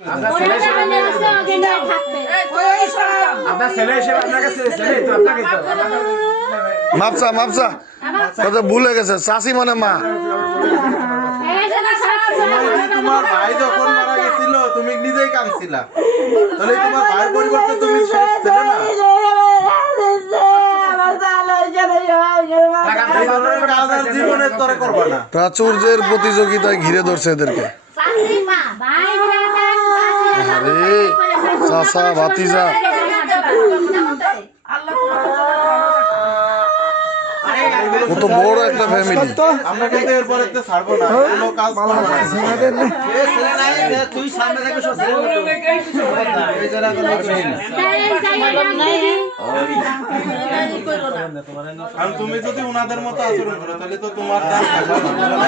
আপনার ছেলে হিসেবে আপনার ছেলে হিসেবে আপনাকে ছেলে তো আপনাকে তো মাপসা মাপসা কথা ভুলে গেছে চাষি মানে মা। তোমার ভাই যখন মারা গেছিল তুমি নিজেই কাঁদছিলা, তাহলে তোমার ভাইয়ের পরিবর্তে তুমি শেষ ছিলে না। জীবনের তরে করবা না। প্রাচুর্যের প্রতিযোগিতায় ঘিরে ধরছে এদেরকে। আরে চাচা ভাতিজা কত বড় একটা ফ্যামিলি। আমরা কিন্তু এরপরে ছাড়বো না, কোনো কাজ করবো না। তুই সামনে থাকো সব ছেলে আর তুমি যদি ওনাদের মতো আচরণ করো তাহলে তো তোমার দাম থাকবে না।